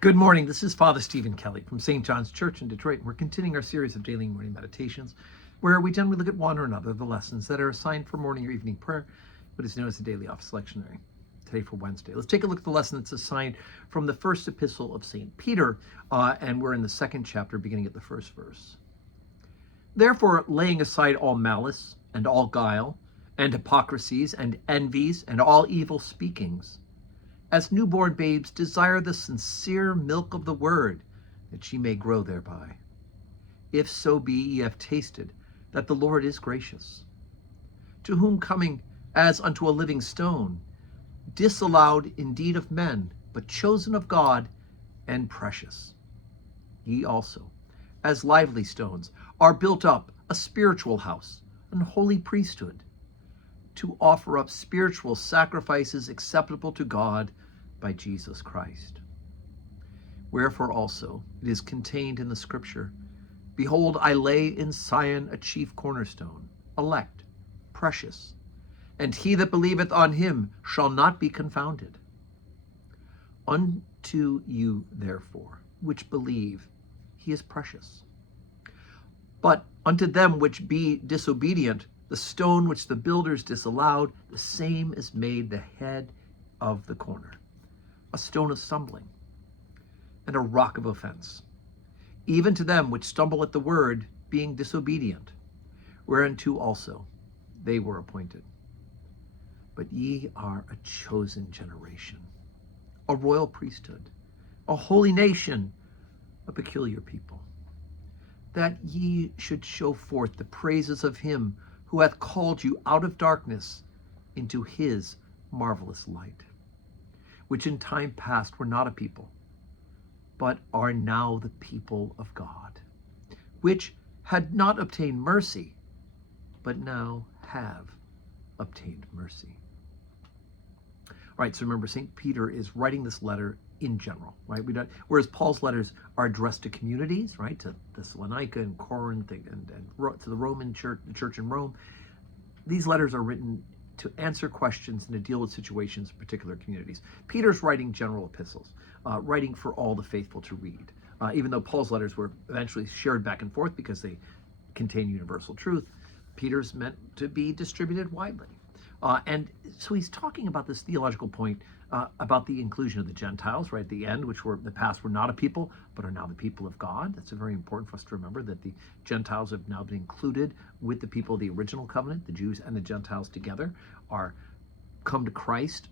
Good morning. This is Father Stephen Kelly from St. John's Church in Detroit. We're continuing our series of daily morning meditations where we generally look at one or another of the lessons that are assigned for morning or evening prayer, what is known as the daily office lectionary. Today for Wednesday. Let's take a look at the lesson that's assigned from the first epistle of St. Peter, and we're in the second chapter, beginning at the first verse. Therefore, laying aside all malice and all guile and hypocrisies and envies and all evil speakings, as newborn babes desire the sincere milk of the word, that ye may grow thereby. If so be ye have tasted that the Lord is gracious, to whom coming as unto a living stone, disallowed indeed of men, but chosen of God and precious, ye also, as lively stones, are built up a spiritual house, an holy priesthood, to offer up spiritual sacrifices acceptable to God by Jesus Christ. Wherefore also it is contained in the Scripture, Behold, I lay in Sion a chief cornerstone, elect, precious, and he that believeth on him shall not be confounded. Unto you, therefore, which believe, he is precious. But unto them which be disobedient, the stone which the builders disallowed, the same is made the head of the corner, a stone of stumbling, and a rock of offense, even to them which stumble at the word, being disobedient, whereunto also they were appointed. But ye are a chosen generation, a royal priesthood, a holy nation, a peculiar people, that ye should show forth the praises of him who hath called you out of darkness into his marvelous light, which in time past were not a people, but are now the people of God, which had not obtained mercy, but now have obtained mercy. All right, so remember, St. Peter is writing this letter in general, right? Whereas Paul's letters are addressed to communities, right, to Thessalonica and Corinth and to the Roman church, the church in Rome. These letters are written to answer questions and to deal with situations in particular communities. Peter's writing general epistles, writing for all the faithful to read. Even though Paul's letters were eventually shared back and forth because they contain universal truth, Peter's meant to be distributed widely. And so he's talking about this theological point about the inclusion of the Gentiles right at the end, which were in the past were not a people, but are now the people of God. That's very important for us to remember, that the Gentiles have now been included with the people of the original covenant. The Jews and the Gentiles together are come to Christ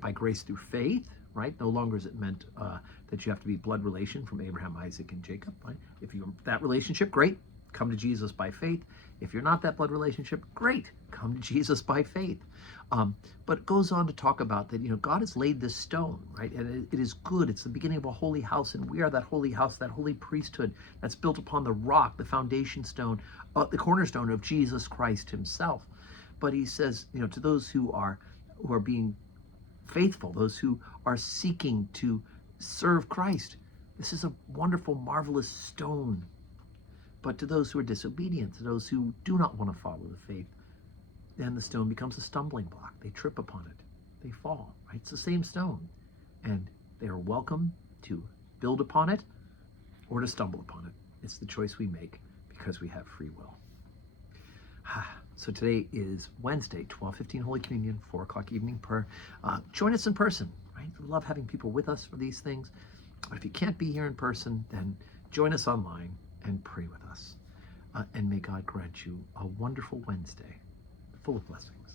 by grace through faith, right? No longer is it meant that you have to be blood relation from Abraham, Isaac, and Jacob, right? If you're that relationship, great, come to Jesus by faith. If you're not that blood relationship, great, come to Jesus by faith. But it goes on to talk about that, God has laid this stone, right? And it is good. It's the beginning of a holy house, and we are that holy house, that holy priesthood that's built upon the rock, the foundation stone, the cornerstone of Jesus Christ himself. But he says, to those who are being faithful, those who are seeking to serve Christ, this is a wonderful, marvelous stone. But to those who are disobedient, to those who do not want to follow the faith, then the stone becomes a stumbling block. They trip upon it. They fall, right? It's the same stone. And they are welcome to build upon it or to stumble upon it. It's the choice we make because we have free will. So today is Wednesday, 12:15 Holy Communion, 4 o'clock evening prayer. Join us in person, right? We love having people with us for these things. But if you can't be here in person, then join us online and pray with us. And may God grant you a wonderful Wednesday, full of blessings.